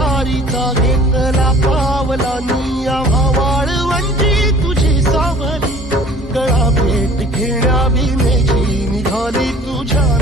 वारीचा घेतला पावलांनी आम्हा वाळवंटी तुझी सावली. गळा भेट घेण्या बिनेची निघाली तुझ्या